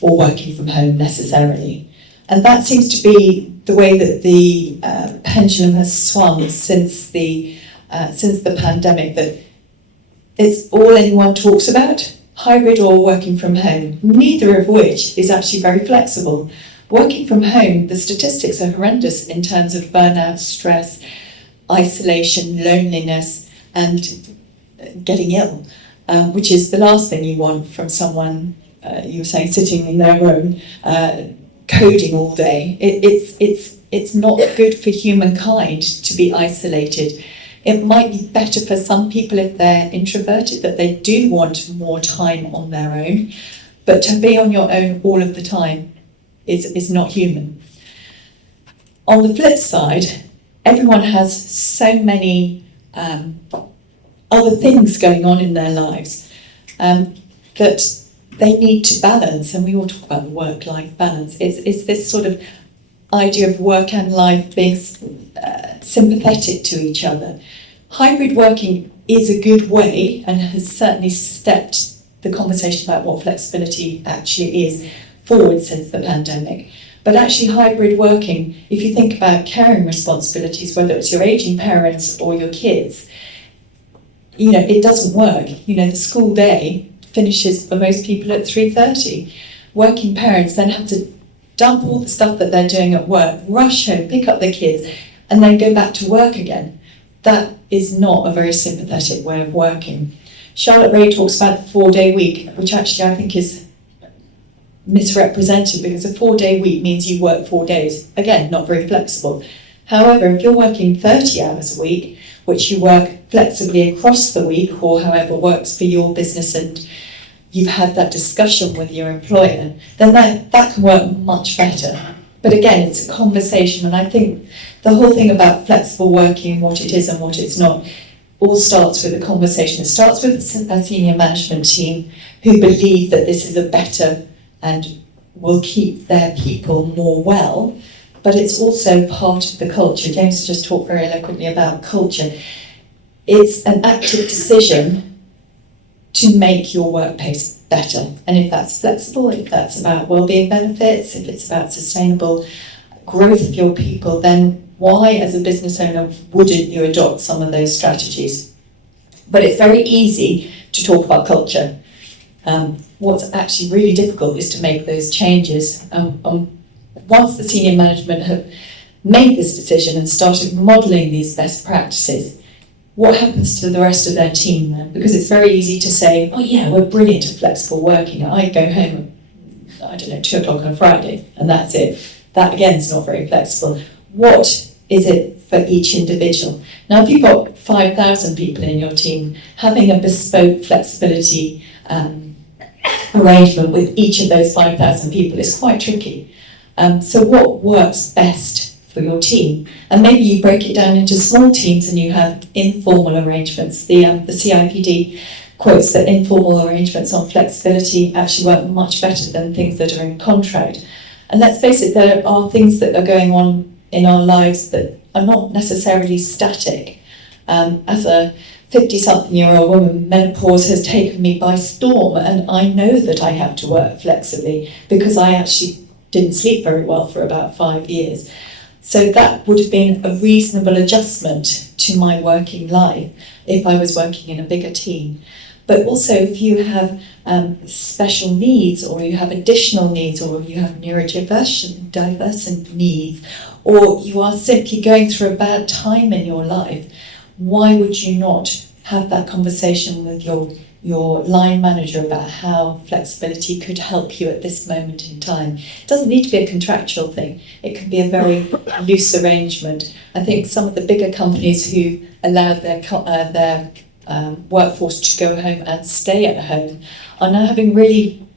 or working from home necessarily. And that seems to be the way that the pendulum has swung since the pandemic, that it's all anyone talks about, hybrid or working from home, neither of which is actually very flexible. Working from home, the statistics are horrendous in terms of burnout, stress, isolation, loneliness, and getting ill, which is the last thing you want from someone, you were saying, sitting in their room, coding all day. It's not good for humankind to be isolated. It might be better for some people if they're introverted, that they do want more time on their own, but to be on your own all of the time is not human. On the flip side, everyone has so many other things going on in their lives that they need to balance, and we all talk about the work-life balance. It's this sort of idea of work and life being sympathetic to each other. Hybrid working is a good way and has certainly stepped the conversation about what flexibility actually is forward since the pandemic. But actually hybrid working, if you think about caring responsibilities, whether it's your aging parents or your kids, it doesn't work. The school day finishes for most people at 3:30. Working parents then have to dump all the stuff that they're doing at work, rush home, pick up their kids, and then go back to work again. That is not a very sympathetic way of working. Charlotte Ray talks about the 4-day week, which actually I think is misrepresented, because a 4-day week means you work 4 days. Again, not very flexible. However, if you're working 30 hours a week, which you work flexibly across the week or however works for your business, and you've had that discussion with your employer, then that can work much better. But again, it's a conversation, and I think the whole thing about flexible working, what it is and what it's not, all starts with a conversation. It starts with a senior management team who believe that this is a better and will keep their people more well, but it's also part of the culture. James has just talked very eloquently about culture. It's an active decision to make your workplace better. And if that's flexible, if that's about wellbeing benefits, if it's about sustainable growth of your people, then why, as a business owner, wouldn't you adopt some of those strategies? But it's very easy to talk about culture. What's actually really difficult is to make those changes. Once the senior management have made this decision and started modelling these best practices, what happens to the rest of their team then? Because it's very easy to say, oh yeah, we're brilliant at flexible working. I go home at, 2:00 on a Friday, and that's it. That again is not very flexible. What is it for each individual? Now, if you've got 5,000 people in your team, having a bespoke flexibility arrangement with each of those 5,000 people is quite tricky. So what works best for your team? And maybe you break it down into small teams and you have informal arrangements. The CIPD quotes that informal arrangements on flexibility actually work much better than things that are in contract. And let's face it, there are things that are going on in our lives that are not necessarily static. As a 50-something-year-old woman, menopause has taken me by storm, and I know that I have to work flexibly because I actually didn't sleep very well for about 5 years. So that would have been a reasonable adjustment to my working life if I was working in a bigger team. But also if you have special needs, or you have additional needs, or you have neurodiverse needs, or you are simply going through a bad time in your life, why would you not have that conversation with your line manager about how flexibility could help you at this moment in time? It doesn't need to be a contractual thing. It can be a very loose arrangement. I think some of the bigger companies who allowed their workforce to go home and stay at home are now having really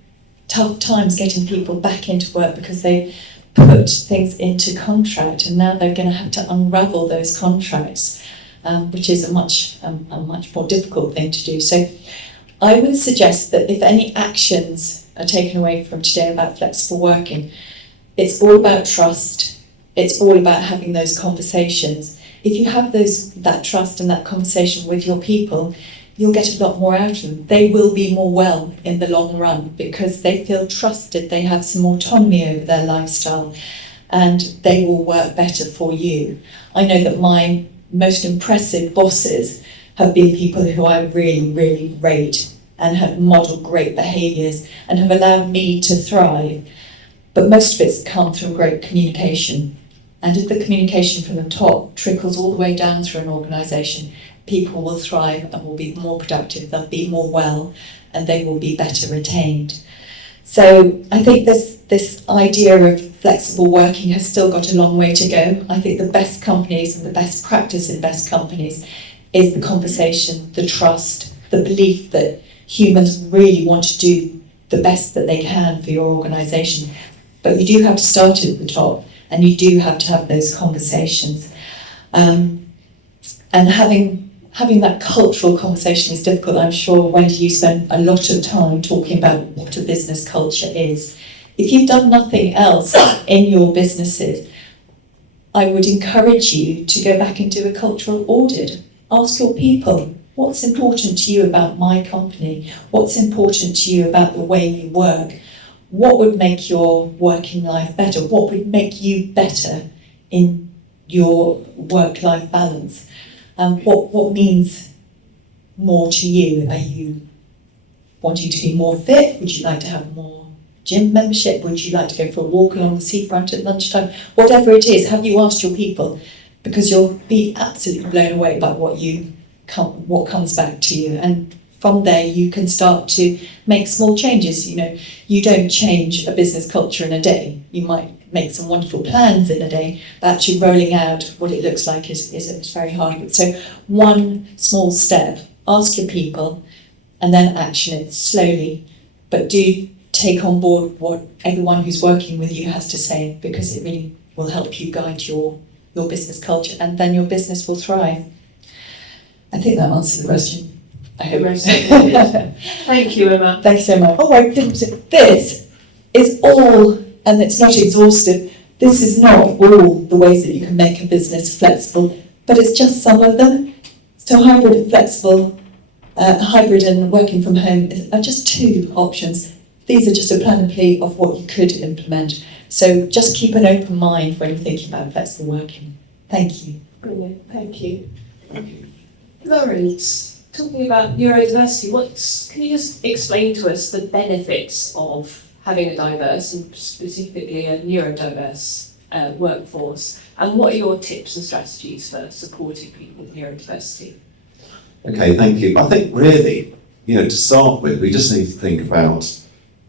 tough times getting people back into work, because they put things into contract and now they're going to have to unravel those contracts, which is a much more difficult thing to do. So I would suggest that if any actions are taken away from today about flexible working, it's all about trust. It's all about having those conversations. If you have that trust and that conversation with your people, you'll get a lot more out of them. They will be more well in the long run because they feel trusted, they have some autonomy over their lifestyle, and they will work better for you. I know that my most impressive bosses have been people who I really, really rate and have modelled great behaviours and have allowed me to thrive. But most of it's come from great communication. And if the communication from the top trickles all the way down through an organisation, people will thrive and will be more productive, they'll be more well, and they will be better retained. So I think this idea of flexible working has still got a long way to go. I think the best companies and the best practice in best companies is the conversation, the trust, the belief that humans really want to do the best that they can for your organisation. But you do have to start at the top, and you do have to have those conversations. And having that cultural conversation is difficult. I'm sure, Wendy, you spend a lot of time talking about what a business culture is. If you've done nothing else in your businesses, I would encourage you to go back and do a cultural audit. Ask your people, what's important to you about my company? What's important to you about the way you work? What would make your working life better? What would make you better in your work-life balance? What means more to you? Are you wanting to be more fit? Would you like to have more gym membership? Would you like to go for a walk along the seafront at lunchtime? Whatever it is, have you asked your people? Because you'll be absolutely blown away by what comes back to you. And from there, you can start to make small changes. You don't change a business culture in a day. You might make some wonderful plans in a day, but actually rolling out what it looks like is very hard. So one small step, ask your people, and then action it slowly. But do take on board what everyone who's working with you has to say, because it really will help you guide your business culture, and then your business will thrive. I think that answers the question. I hope. Thank you, Emma. Thank you so much. Oh, I didn't say, this is all, and it's not exhaustive, this is not all the ways that you can make a business flexible, but it's just some of them. So hybrid and flexible, hybrid and working from home are just two options. These are just a panoply of what you could implement. So just keep an open mind when you're thinking about flexible working. Thank you. Brilliant, thank you. Lawrence, talking about neurodiversity, can you just explain to us the benefits of having a diverse and specifically a neurodiverse workforce, and what are your tips and strategies for supporting people with neurodiversity? Okay, thank you. I think really, to start with, we just need to think about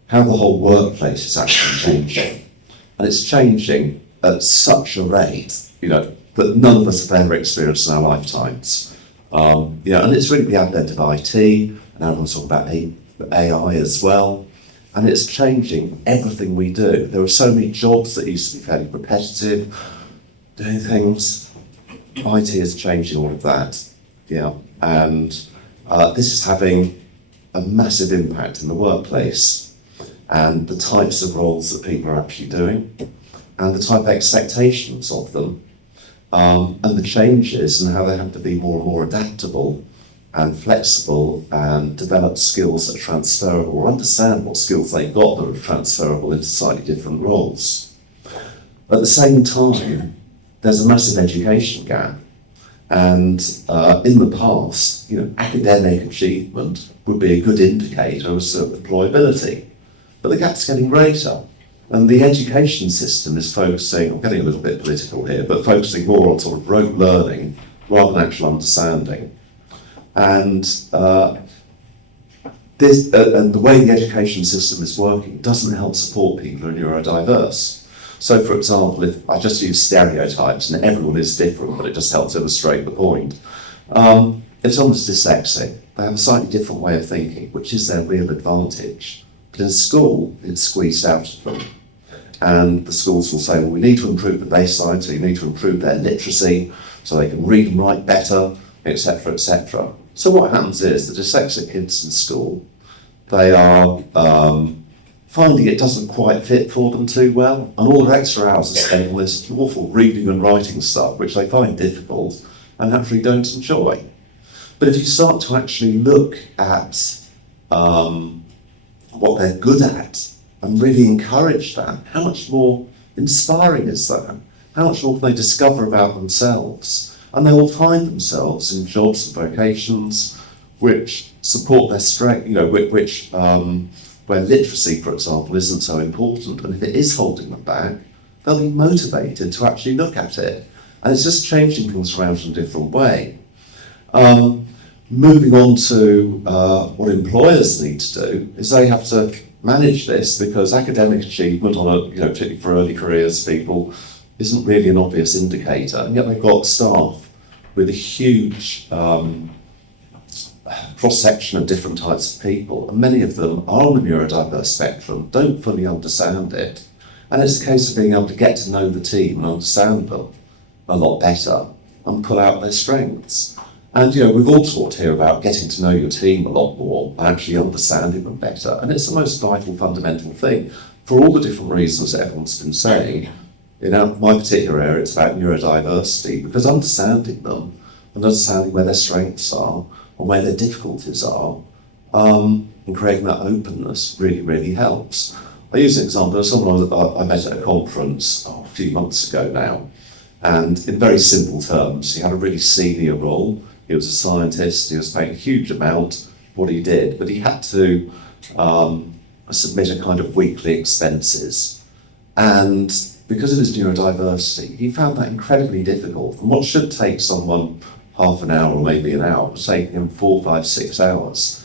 how the whole workplace is actually changing. And it's changing at such a rate, that none of us have ever experienced in our lifetimes. And it's really the advent of IT, and everyone's talking about AI as well. And it's changing everything we do. There are so many jobs that used to be fairly repetitive, doing things. IT is changing all of that. And this is having a massive impact in the workplace, and the types of roles that people are actually doing, and the type of expectations of them, and the changes and how they have to be more and more adaptable and flexible and develop skills that are transferable, or understand what skills they've got that are transferable into slightly different roles. At the same time, there's a massive education gap. And in the past, academic achievement would be a good indicator of certain employability. But the gap's getting greater. And the education system is focusing, I'm getting a little bit political here, but focusing more on sort of rote learning rather than actual understanding. And and the way the education system is working doesn't help support people who are neurodiverse. So, for example, if I just use stereotypes, and everyone is different, but it just helps illustrate the point. If someone's dyslexic, they have a slightly different way of thinking, which is their real advantage. But in school, it's squeezed out of them. And the schools will say, well, we need to improve the baseline, so you need to improve their literacy, so they can read and write better, etc., etc. So what happens is the dyslexic kids in school, they are finding it doesn't quite fit for them too well, and all their extra hours are spent on this awful reading and writing stuff, which they find difficult and actually don't enjoy. But if you start to actually look at what they're good at and really encourage that, how much more inspiring is that? How much more can they discover about themselves? And they will find themselves in jobs and vocations which support their strength, where literacy, for example, isn't so important. And if it is holding them back, they'll be motivated to actually look at it. And it's just changing things around in a different way. Moving on to what employers need to do is they have to manage this, because academic achievement particularly for early careers people, isn't really an obvious indicator. And yet they've got staff with a huge cross-section of different types of people, and many of them are on the neurodiverse spectrum, don't fully understand it. And it's a case of being able to get to know the team and understand them a lot better and pull out their strengths. And we've all talked here about getting to know your team a lot more and actually understanding them better. And it's the most vital, fundamental thing for all the different reasons that everyone's been saying. My particular area, it's about neurodiversity, because understanding them and understanding where their strengths are and where their difficulties are, and creating that openness really, really helps. I use an example of someone I met at a conference a few months ago now, and in very simple terms, he had a really senior role. He was a scientist, he was paying a huge amount what he did, but he had to submit a kind of weekly expenses. And because of his neurodiversity, he found that incredibly difficult. And what should take someone half an hour or maybe an hour was taking him 4, 5, 6 hours.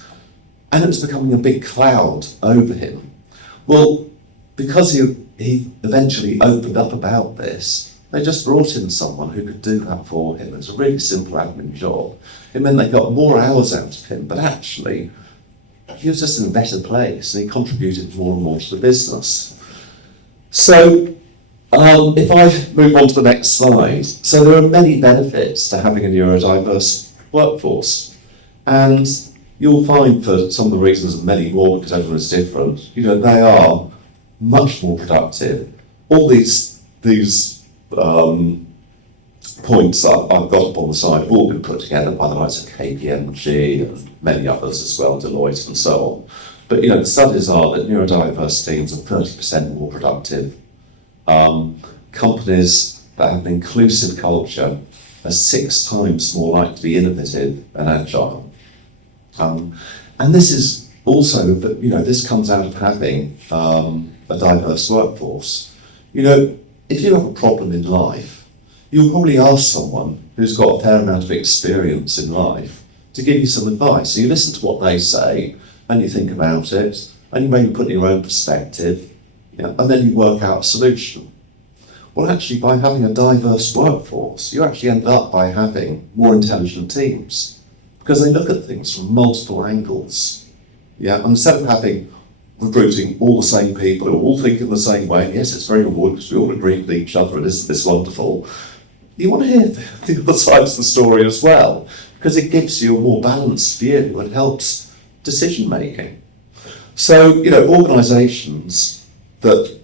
And it was becoming a big cloud over him. Well, because he eventually opened up about this, they just brought in someone who could do that for him. It was a really simple admin job. It meant they got more hours out of him, but actually, he was just in a better place and he contributed more and more to the business. So, if I move on to the next slide, so there are many benefits to having a neurodiverse workforce. And you'll find, for some of the reasons and many more, because everyone is different, they are much more productive. All these points I've got up on the side have all been put together by the likes of KPMG and many others as well, Deloitte and so on. But the studies are that neurodiverse teams are 30% more productive. Companies that have an inclusive culture are 6 times more likely to be innovative and agile. And this is also that this comes out of having a diverse workforce. If you have a problem in life, you'll probably ask someone who's got a fair amount of experience in life to give you some advice. So you listen to what they say, and you think about it, and you maybe put in your own perspective, and then you work out a solution. Well, actually, by having a diverse workforce, you actually end up by having more intelligent teams, because they look at things from multiple angles. And instead of recruiting all the same people who all think in the same way, yes, it's very rewarding because we all agree with each other and isn't this wonderful, you want to hear the other sides of the story as well, because it gives you a more balanced view and helps decision making. So, organisations that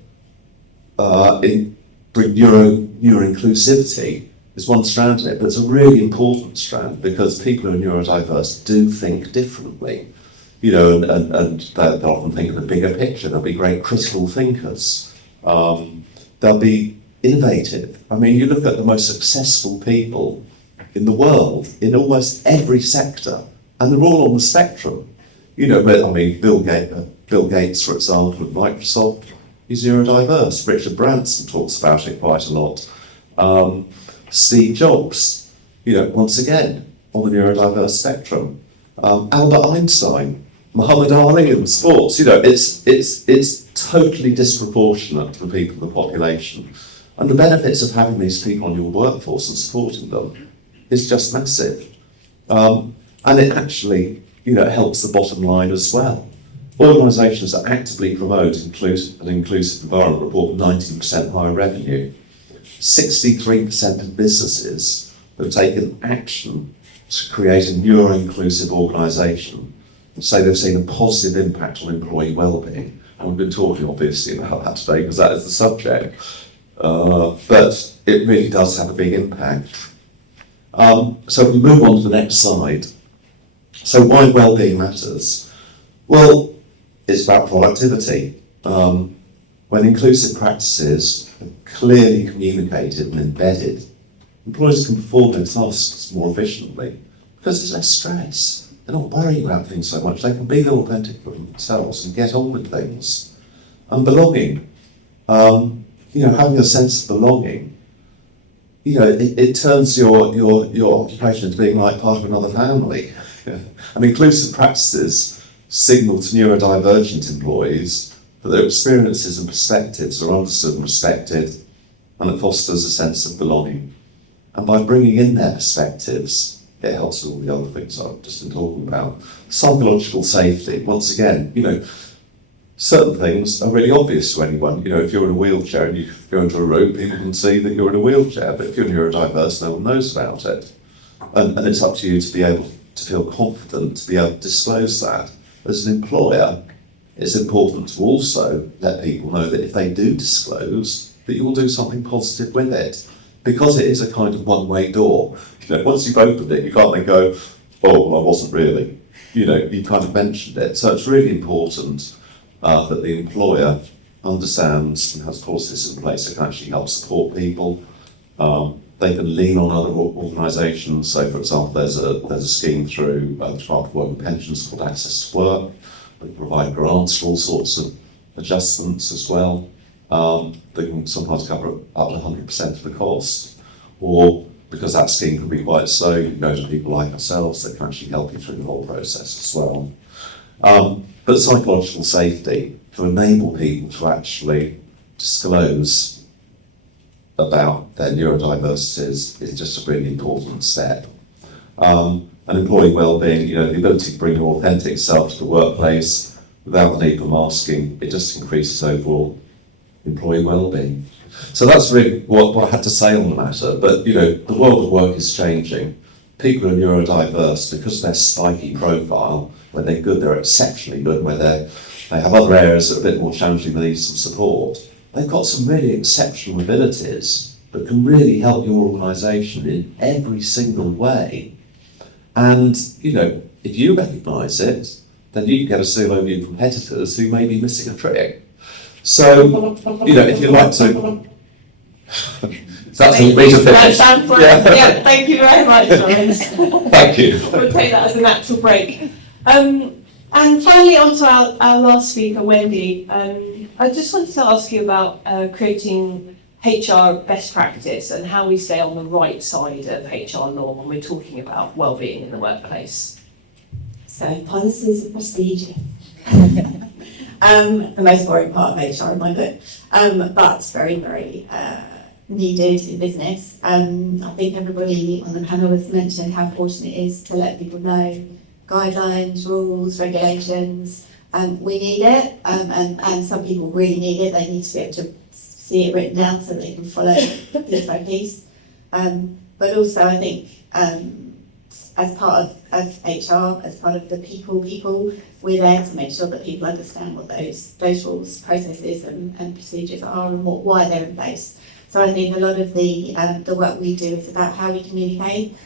bring neuro-inclusivity is one strand in it, but it's a really important strand because people who are neurodiverse do think differently. You know, and they'll often think of the bigger picture. They'll be great critical thinkers. They'll be innovative. I mean, you look at the most successful people in the world, in almost every sector, and they're all on the spectrum. You know, but I mean, Bill Gates, for example, at Microsoft, he's neurodiverse. Richard Branson talks about it quite a lot. Steve Jobs, you know, once again, on the neurodiverse spectrum. Albert Einstein, Muhammad Ali in sports, you know, it's totally disproportionate to the people of the population. And the benefits of having these people on your workforce and supporting them is just massive. And it actually, you know, helps the bottom line as well. Organisations that actively promote an inclusive environment report 19% higher revenue. 63% of businesses have taken action to create a neuro-inclusive organisation say they've seen a positive impact on employee wellbeing. And we've been talking obviously about that today because that is the subject. But it really does have a big impact. So if we move on to the next slide. So why wellbeing matters? Well, it's about productivity. When inclusive practices are clearly communicated and embedded, employers can perform their tasks more efficiently because there's less stress. They're not worrying about things so much. They can be their authentic themselves and get on with things. And belonging, you know, having a sense of belonging, you know, it turns your occupation into being like part of another family. And inclusive practices signal to neurodivergent employees that their experiences and perspectives are understood and respected, and it fosters a sense of belonging. And by bringing in their perspectives, it helps with all the other things I've just been talking about. Psychological safety, once again, you know, certain things are really obvious to anyone. You know, if you're in a wheelchair and you go into a room, people can see that you're in a wheelchair, but if you're neurodiverse, no one knows about it. And it's up to you to be able to feel confident, to be able to disclose that. As an employer, it's important to also let people know that if they do disclose, that you will do something positive with it. Because it is a kind of one-way door. You know, once you've opened it, you can't then go, oh, well, I wasn't really. You know, you kind of mentioned it. So it's really important that the employer understands and has policies in place that can actually help support people. They can lean on other organisations. So, for example, there's a scheme through the Department of Work and Pensions called Access to Work. They provide grants for all sorts of adjustments as well. They can sometimes cover up to 100% of the cost. Or because that scheme can be quite slow, you can go to people like ourselves that can actually help you through the whole process as well. But psychological safety, to enable people to actually disclose about their neurodiversities is just a really important step. And employee wellbeing, you know, the ability to bring your authentic self to the workplace without the need for masking, it just increases overall employee wellbeing. So that's really what I had to say on the matter. But, you know, the world of work is changing. People who are neurodiverse, because of their spiky profile, when they're good, they're exceptionally good. Where they have other areas that are a bit more challenging, they need some support. They've got some really exceptional abilities that can really help your organisation in every single way. And, you know, if you recognise it, then you can get a seal over your competitors who may be missing a trick. So, you know, if you'd like to... That's a way to finish. That sounds like, yeah, thank you very much, Lawrence. Thank you. We'll take that as a natural break. And finally, on to our last speaker, Wendy. I just wanted to ask you about creating HR best practice and how we stay on the right side of HR law when we're talking about wellbeing in the workplace. So policies and procedure. The most boring part of HR in my book, but very, very needed in business. I think everybody on the panel has mentioned how important it is to let people know guidelines, rules, regulations. We need it, and some people really need it. They need to be able to see it written down so they can follow piece by piece. But also, I think as part of HR, as part of the people, we're there to make sure that people understand what those rules, processes, and procedures are and why they're in place. So I think a lot of the work we do is about how we communicate.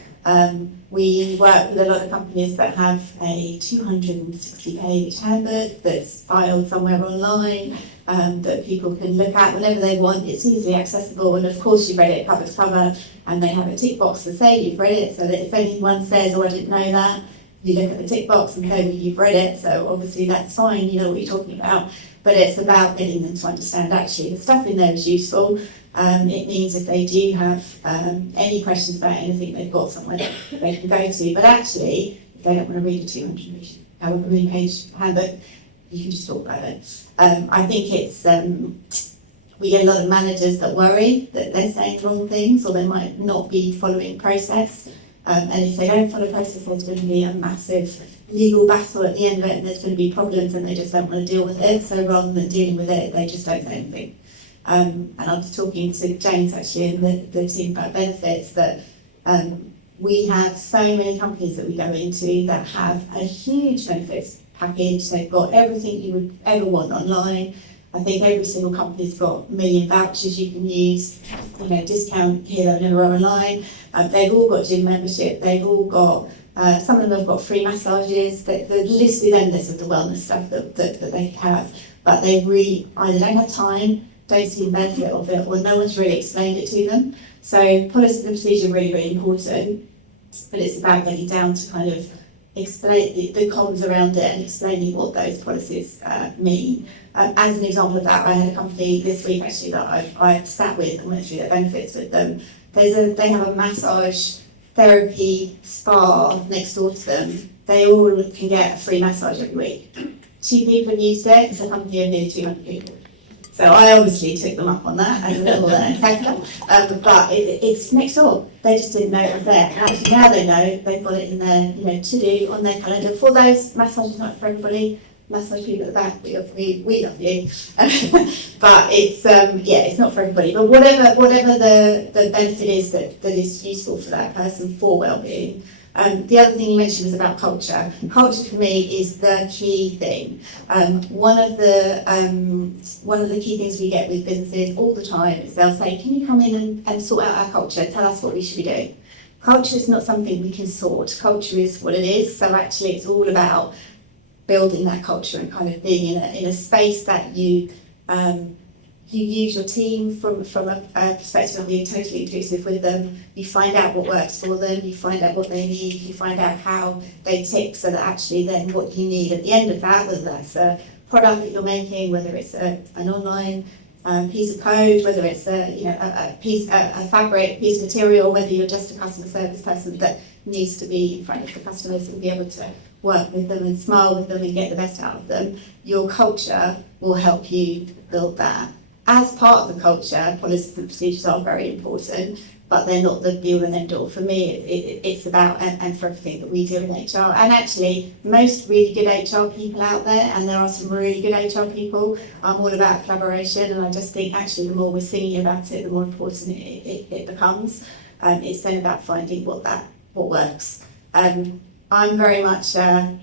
We work with a lot of companies that have a 260-page handbook that's filed somewhere online, that people can look at whenever they want. It's easily accessible, and of course you've read it cover to cover, and they have a tick box to say you've read it, so that if anyone says, oh, I didn't know that, you look at the tick box and say, well, you've read it, so obviously that's fine, you know what you're talking about. But it's about getting them to understand actually the stuff in there is useful. It means if they do have any questions about anything, they've got somewhere that they can go to. But actually, if they don't want to read a 200 however many page handbook, you can just talk about it. I think it's we get a lot of managers that worry that they're saying the wrong things, or they might not be following process. And if they don't follow process, there's going to be a massive legal battle at the end of it, and there's going to be problems, and they just don't want to deal with it. So rather than dealing with it, they just don't say anything. And I was talking to James actually and the team about benefits, that we have so many companies that we go into that have a huge benefits package. They've got everything you would ever want online. I think every single company's got a million vouchers you can use, you know, discount here, there, and everywhere online. They've all got gym membership. They've all got, some of them have got free massages. The list is endless of the wellness stuff that they have. But they really either don't have time, don't see the benefit of it, or no one's really explained it to them. So policy and procedure are really, really important, but it's about getting down to kind of explain the comms around it and explaining what those policies mean. As an example of that, I had a company this week actually that I've sat with and went through their benefits with them. They have a massage therapy spa next door to them. They all can get a free massage every week. 2 people have used it. It's a company of nearly 200 people. So I obviously took them up on that as a little tester, but it's next door. They just didn't know it was there. And actually now they know, they've got it in their, you know, to do on their calendar. For those, massage is not for everybody. Massage people at the back, we love you. But it's it's not for everybody. But whatever the benefit is that is useful for that person for wellbeing. The other thing you mentioned was about culture. Culture for me is the key thing. One of the key things we get with businesses all the time is they'll say, can you come in and sort out our culture, tell us what we should be doing. Culture is not something we can sort. Culture is what it is. So actually it's all about building that culture and kind of being in a space that you use your team from a perspective of being totally inclusive with them. You find out what works for them, you find out what they need, you find out how they tick, so that actually then what you need at the end of that, whether that's a product that you're making, whether it's an online piece of code, whether it's a fabric, piece of material, whether you're just a customer service person that needs to be in front of the customers and be able to work with them and smile with them and get the best out of them, your culture will help you build that. As part of the culture, policies and procedures are very important, but they're not the be all and end all. For me, it's about, and for everything that we do in HR, and actually most really good HR people out there, and there are some really good HR people, I'm all about collaboration, and I just think actually the more we're singing about it, the more important it becomes. It's then about finding what works. I'm very much, I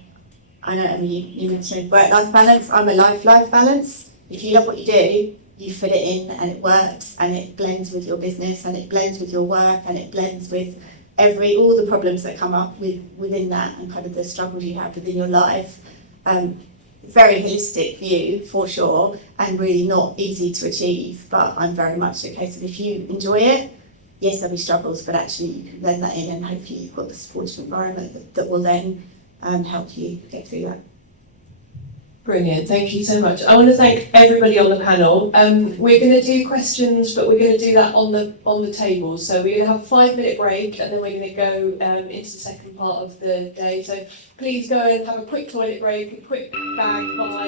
know you mentioned work-life balance, I'm a life-life balance. If you love what you do, you fit it in and it works and it blends with your business and it blends with your work and it blends with all the problems that come up within that and kind of the struggles you have within your life. Very holistic view for sure, and really not easy to achieve, but I'm very much a case of if you enjoy it, yes there'll be struggles, but actually you can blend that in and hopefully you've got the supportive environment that will then help you get through that. Brilliant, thank you so much. I want to thank everybody on the panel. We're going to do questions, but we're going to do that on the table. So we're going to have a 5-minute break, and then we're going to go into the second part of the day. So please go and have a quick toilet break, a quick bag buy,